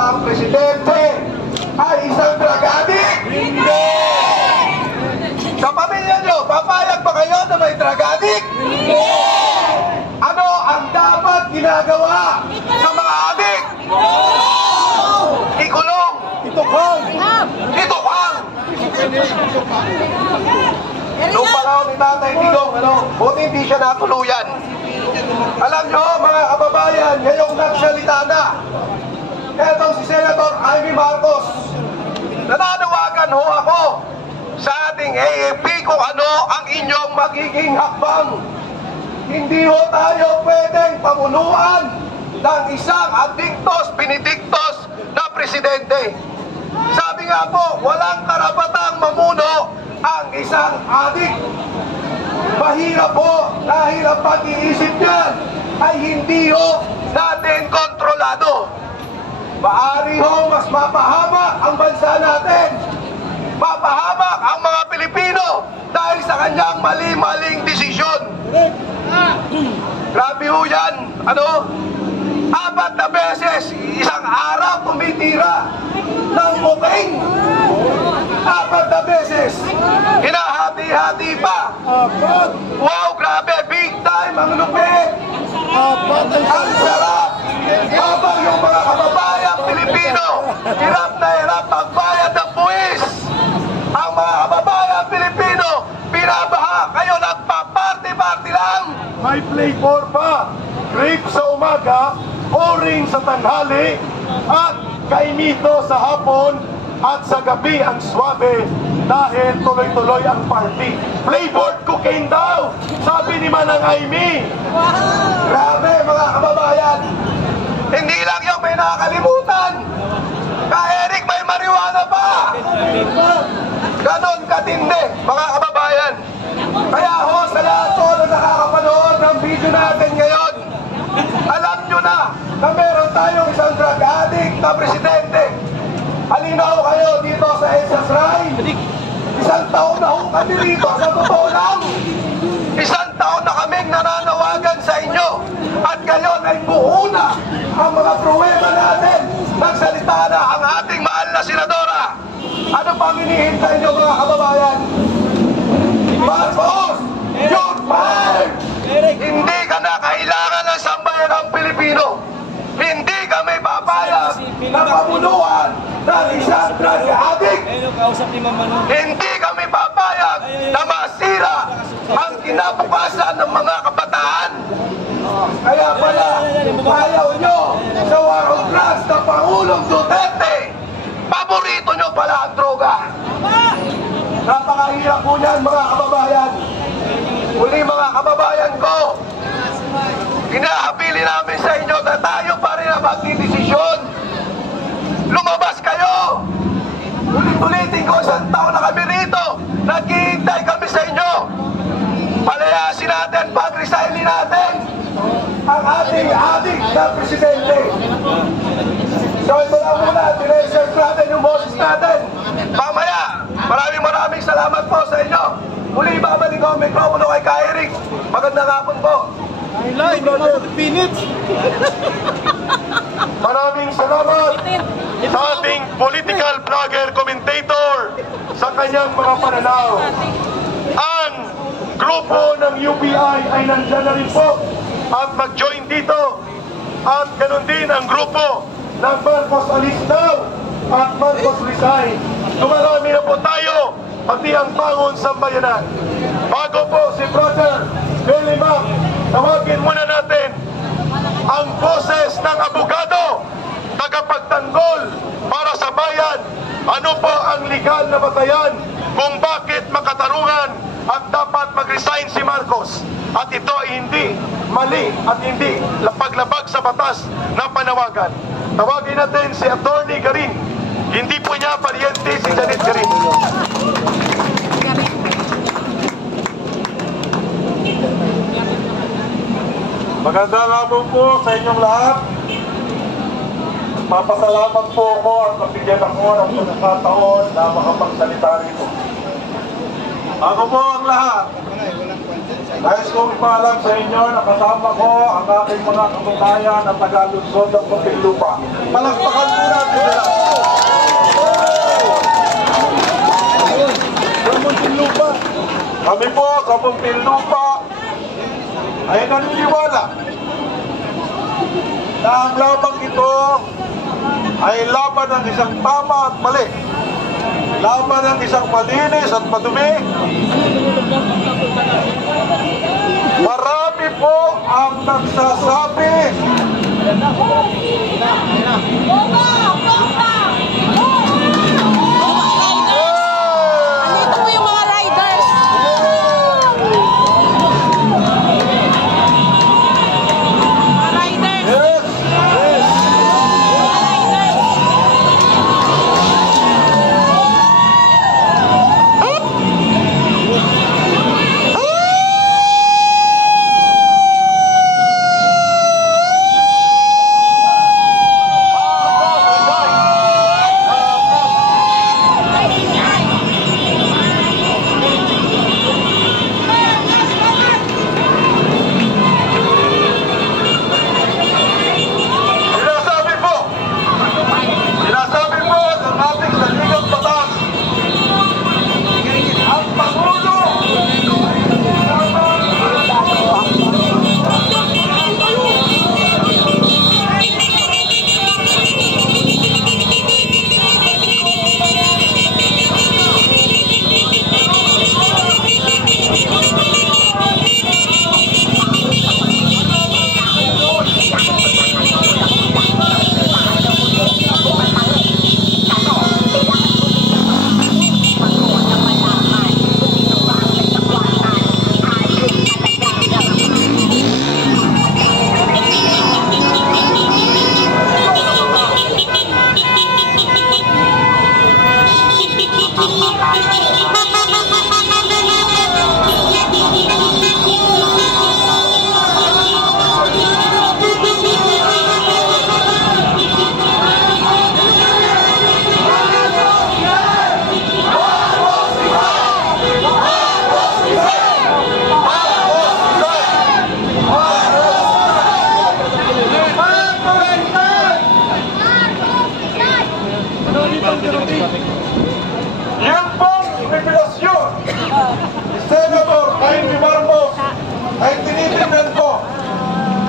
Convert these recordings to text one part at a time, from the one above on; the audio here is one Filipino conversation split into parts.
ang presidente ay isang drug addict? Hindi! Sa pamilya nyo, papayag ba kayo na may drug addict? Hindi! Ano ang dapat ginagawa sa mga addict? Ikulong! Itukang! Itukang! Nung panahon ni Tatay Digong, buti hindi siya natuluyan. Alam nyo, mga kababayan, ngayong nagsalita na, etong si Senator Amy Marcos, nananawagan ho ako sa ating AFP kung ano ang inyong magiging hakbang. Hindi ho tayo pwedeng pamunuan ng isang adiktos, pinidiktos na presidente. Sabi nga po, walang karapatang mamuno ang isang adik. Mahirap po dahil ang pag-iisip niyan ay hindi ho natin kontrolado. Maaari ho mas mapahamak ang bansa natin, mapahamak ang mga Pilipino dahil sa kanyang mali-maling desisyon. Grabe ho yan, 4 na beses, isang araw tumitira ng booking. 4 na beses, hinahati-hati pa. Wow, grabe, big time, ang lupit. Ang sarap. Habang yung mga kababayang Pilipino hirap na hirap magbayad ng buwis, ang mga kababayang Pilipino binabaha, kayo nagpa-party-party lang. May flavor pa, grape sa umaga, orange sa tanghali, at kainito sa hapon, at sa gabi ang swabe dahil tuloy-tuloy ang party. Flavored cocaine daw, sabi ni Manang Amy. Grabe mga kababayan, hindi lang yung may nakakalimutan. Eric, may marijuana pa. Ganon katindi mga kababayan. Kaya ho sa lahat po na nakakapanood ng video natin ngayon, alam nyo na meron tayong isang drug addict na presidente. Halina ho kayo dito sa EDSA Shrine. 1 taon na ho kami rito, sa totoo lang. 1 taon na kaming nananawagan sa inyo. At ngayon ay buo na ang mga pruweba natin. Nagsalita na ang ating mahal na senadora. Ano pang hinihintay nyo mga kababayan? Marcos, you're fired! Hindi ka na kailangan ng sambayanang Pilipino. Hindi kami papayag na pamunuan ng isang drug addict. Hindi kami papayag na masira ang kinabukasan ng mga kabataan. Kaya pala, ayaw nyo sa war on drugs ng Pangulong Duterte. Paborito nyo pala ang droga. Napakahirap po niyan mga kababayan. Muli mga kababayan ko, hinahapili namin sa inyo na tayo pa rin ang magdidesisyon. Lumabas kayo! Ulit-ulitin ko, 1 taon na kami rito. Naghihintay kami sa inyo. Palayasin natin, pag-resignin natin ang ating adik na presidente. So ito lang muna, dineserve natin yung boses natin. Mamaya, maraming salamat po sa inyo. Muli babalik ko ang mikropono kay Eric. Magandang hapon po. Maraming salamat sa ating political vlogger commentator sa kanyang mga pananaw. Ang grupo ng UPI ay nandiyan na rin po at mag-join dito. At ganun din ang grupo ng Marcos Alis Now at Marcos Resign. Dumarami na po tayo, pati ang Bangon Sambayanan. Bago po si Brother Billy Mac, tawagin muna natin ang boses ng abogado, tagapagtanggol para sa bayan. Ano po ang legal na batayan kung bakit makatarungan at dapat mag-resign si Marcos? At ito ay hindi mali at hindi paglabag sa batas na panawagan. Tawagin natin si Attorney Garin. Hindi po niya paryente si Janet Garin. Magandang hapon po sa inyong lahat. Papasalamat po ako at nabigyan ako ng pagkakataon na makapagsalita rito. Ako po ang lahat Nais kong ipaalam sa inyo na kasama ko ang aking mga kababayan at taga-Lungsod ng Muntinlupa. Palakpakan po natin nila. Sa Muntinlupa. Kami po sa Muntinlupa ay naniniwala na ang labang ito ay laban ng isang tama at mali. Laban ng isang malinis at madumi. Marami po ang nagsasabi Andito po yung mga riders. Mga riders. yes, sinasabi po ng ating saligang batas ang Pangulo yan pong revelasyon ni Senator Jaime Marcos ay tinitingnan ko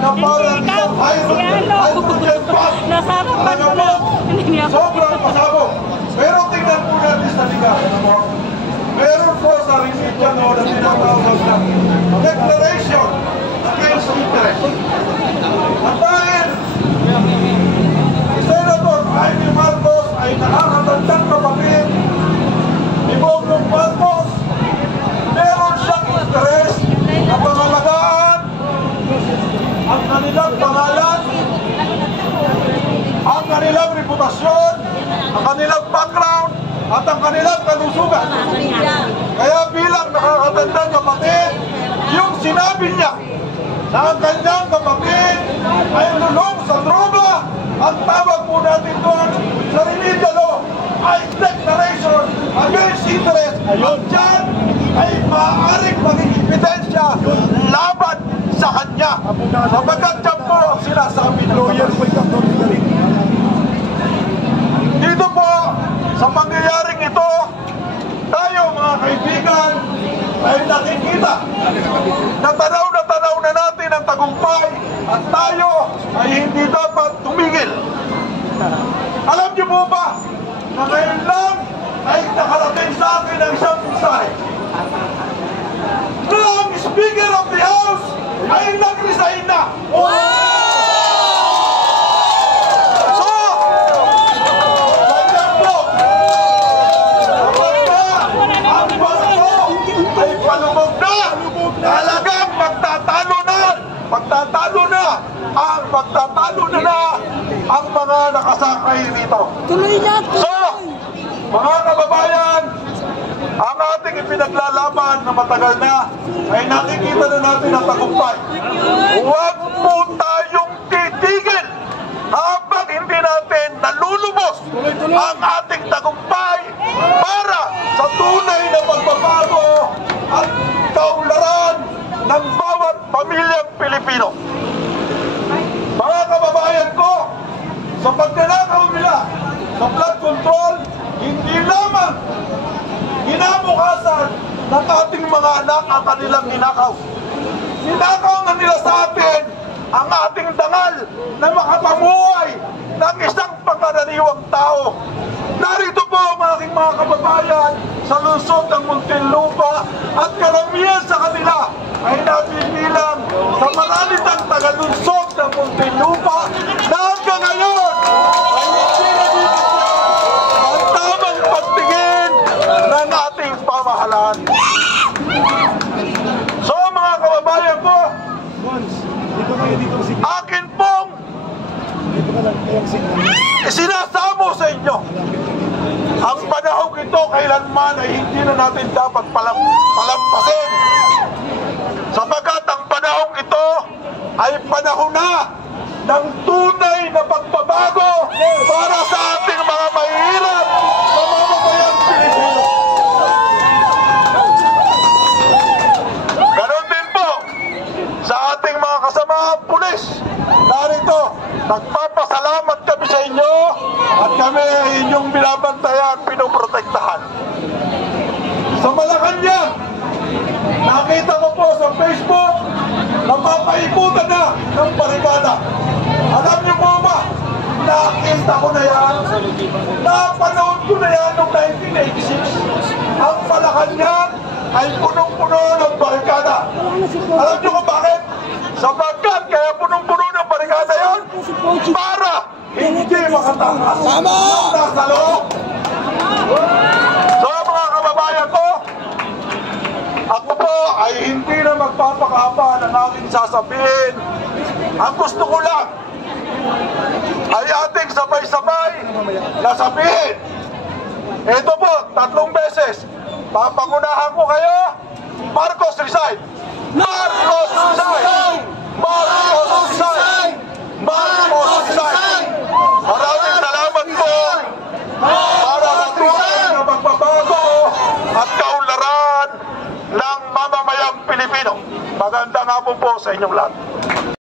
na parang isang hydrogen bomb. Talaga po, sobrang pasabog. Pero tingnan po natin sa liga. Meron po sa receipt yan na tinatawag na Declaration Against Interest. At dahil si Senator Jaime Marcos ay nakakatandang kapatid ni Bongbong Marcos, meron siyang interes na pangalagaan ang kanilang pangalan, ang kanilang reputasyon, ang kanilang background, at ang kanilang kalusugan. Kaya bilang nakakatandang kapatid, yung sinabi niya na ang kanyang kapatid ay lulong sa droga, ang tawag po natin doon sa remedial law ay Declaration Against Interest. At dyan ay maaaring maging ebidensya laban sa kanya. Sapagkat dyan po ang sinasabi ng kapatid. Dito po, sa pangyayaring ito, tayo mga kaibigan ay nakikita na tanaw na natin ang tagumpay at tayo ay hindi dapat tumigil. Alam niyo po ba na ngayon lang ay nakarating sa akin ang isang mensahe na ang Speaker of the House ay nag-resign na. Magtatalo na ang mga nakasakay dito. Tuloy na. So, mga kababayan, ang ating ipinaglalaban na matagal na ay nakikita na natin ang tagumpay. Huwag po tayong titigil habang hindi natin nalulubos ang ating tagumpay para sa tunay na pagbabago at kaunlaran ng bawat pamilyang Pilipino. Mga kababayan ko, sa pagnanakaw nila sa flood control, hindi lamang kinabukasan ng ating mga anak ang kanilang ninakaw. Ninakaw na nila sa atin ang ating dangal na makapamuhay ng isang pangkaraniwang tao. Narito po ang aking mga kababayan sa lungsod ng Muntinlupa at karamihan sa kanila ay nabibilang sa maralitang taga-lungsod ng Muntinlupa na hanggang ngayon ay hindi nabibigyan ang tamang pagtingin ng ating pamahalaan. So mga kababayan ko, akin pong isinasamo sa inyo ang panahong ito kailanman ay hindi na natin dapat palampasin, sapagkat ang panahong ito ay panahon na ng tunay na pagbabago para sa ating mga mahihirap na mamamayang Pilipino. Ganon din po sa ating mga kasamahang pulis. Narito, nagpapasalamat kami sa inyo at kami ay inyong binabantayan, pinoprotektahan. Sa Malacanang, nakita ko po sa Facebook, napapaikutan na ng barikada. Alam niyo po ba, nakita ko na yan, napanood ko na yan noong 1986. Ang Malacanang ay punong-puno ng barikada. Alam niyo kung bakit? Sapagkat kaya punong-puno ng barikada yon para hindi makatakas ang nasa loob. So mga kababayan ko, ako po ay hindi na magpapakahaba ng aking sasabihin. Ang gusto ko lang ay ating sabay-sabay na sabihin. Ito po, 3 beses. Papangunahan ko kayo, Marcos resign! Marcos resign! Marcos resign! Marcos resign! Maraming salamat po para sa tunay na magbabago at kaunlaran ng mamamayang Pilipino. Magandang hapon po sa inyong lahat.